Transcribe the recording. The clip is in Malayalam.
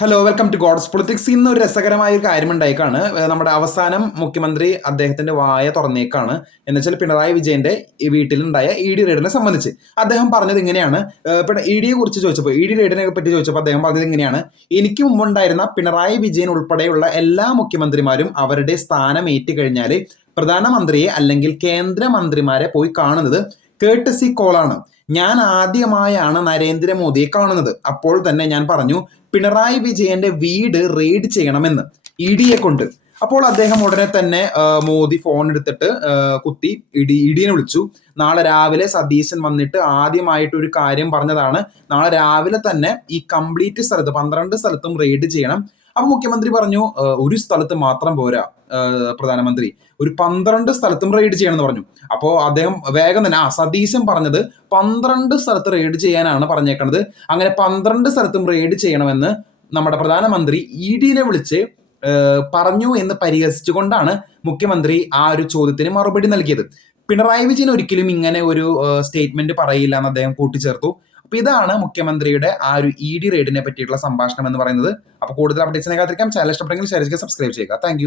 Hello welcome to God's Politics. ഇന്ന് ഒരു രസകരമായ ഒരു കാര്യം ഉണ്ടായേക്കാണ്. നമ്മുടെ അവസാനം മുഖ്യമന്ത്രി അദ്ദേഹത്തിന്റെ വായ തുറന്നേക്കാണ്. എന്ന് വെച്ചാൽ പിണറായി വിജയന്റെ ഈ വീട്ടിലുണ്ടായ ഇ ഡി റെയ്ഡിനെ സംബന്ധിച്ച് അദ്ദേഹം പറഞ്ഞത് ഇങ്ങനെയാണ്. ഇ ഡിയെ കുറിച്ച് ചോദിച്ചപ്പോൾ, ഇ ഡി റെയ്ഡിനെ പറ്റി ചോദിച്ചപ്പോൾ അദ്ദേഹം പറഞ്ഞത് ഇങ്ങനെയാണ്: എനിക്ക് മുമ്പുണ്ടായിരുന്ന പിണറായി വിജയൻ ഉൾപ്പെടെയുള്ള എല്ലാ മുഖ്യമന്ത്രിമാരും അവരുടെ സ്ഥാനം ഏറ്റുകഴിഞ്ഞാൽ പ്രധാനമന്ത്രിയെ അല്ലെങ്കിൽ കേന്ദ്രമന്ത്രിമാരെ പോയി കാണുന്നത് കേട്ടസി കോളാണ്. ഞാൻ ആദ്യമായാണ് നരേന്ദ്രമോദിയെ കാണുന്നത്. അപ്പോൾ തന്നെ ഞാൻ പറഞ്ഞു, പിണറായി വിജയന്റെ വീട് റെയ്ഡ് ചെയ്യണമെന്ന് ഇ ഡിയെ കൊണ്ട്. അപ്പോൾ അദ്ദേഹം ഉടനെ തന്നെ മോദി ഫോൺ എടുത്തിട്ട് കുത്തി ഇഡിയെ വിളിച്ചു. നാളെ രാവിലെ സതീശൻ വന്നിട്ട് ആദ്യമായിട്ട് ഒരു കാര്യം പറഞ്ഞതാണ്, നാളെ രാവിലെ തന്നെ ഈ കംപ്ലീറ്റ് സ്ഥലത്ത് 12 സ്ഥലത്തും റെയ്ഡ് ചെയ്യണം. അപ്പൊ മുഖ്യമന്ത്രി പറഞ്ഞു, ഒരു സ്ഥലത്ത് മാത്രം പോരാ പ്രധാനമന്ത്രി, ഒരു 12 സ്ഥലത്തും റെയ്ഡ് ചെയ്യണം എന്ന് പറഞ്ഞു. അപ്പോൾ അദ്ദേഹം വേഗം തന്നെ സതീശൻ പറഞ്ഞത് 12 സ്ഥലത്ത് റെയ്ഡ് ചെയ്യാനാണ് പറഞ്ഞേക്കണത്. അങ്ങനെ 12 സ്ഥലത്തും റെയ്ഡ് ചെയ്യണമെന്ന് നമ്മുടെ പ്രധാനമന്ത്രി ഇ ഡിനെ വിളിച്ച് പറഞ്ഞു എന്ന് പരിഹസിച്ചുകൊണ്ടാണ് മുഖ്യമന്ത്രി ആ ഒരു ചോദ്യത്തിന് മറുപടി നൽകിയത്. പിണറായി വിജയൻ ഒരിക്കലും ഇങ്ങനെ ഒരു സ്റ്റേറ്റ്മെന്റ് പറയില്ല എന്ന് അദ്ദേഹം കൂട്ടിച്ചേർത്തു. അപ്പൊ ഇതാണ് മുഖ്യമന്ത്രിയുടെ ആ ഒരു ഇ ഡി റെയ്ഡിനെ പറ്റിയിട്ടുള്ള സംഭാഷണം എന്ന് പറയുന്നത്. അപ്പോൾ കൂടുതൽ അപ്ഡേറ്റ്സിനെ കാത്തിരിക്കാം. ചാനൽ ഇഷ്ടപ്പെട്ടെങ്കിൽ ഷെയർ ചെയ്യുക, സബ്സ്ക്രൈബ് ചെയ്യുക. താങ്ക്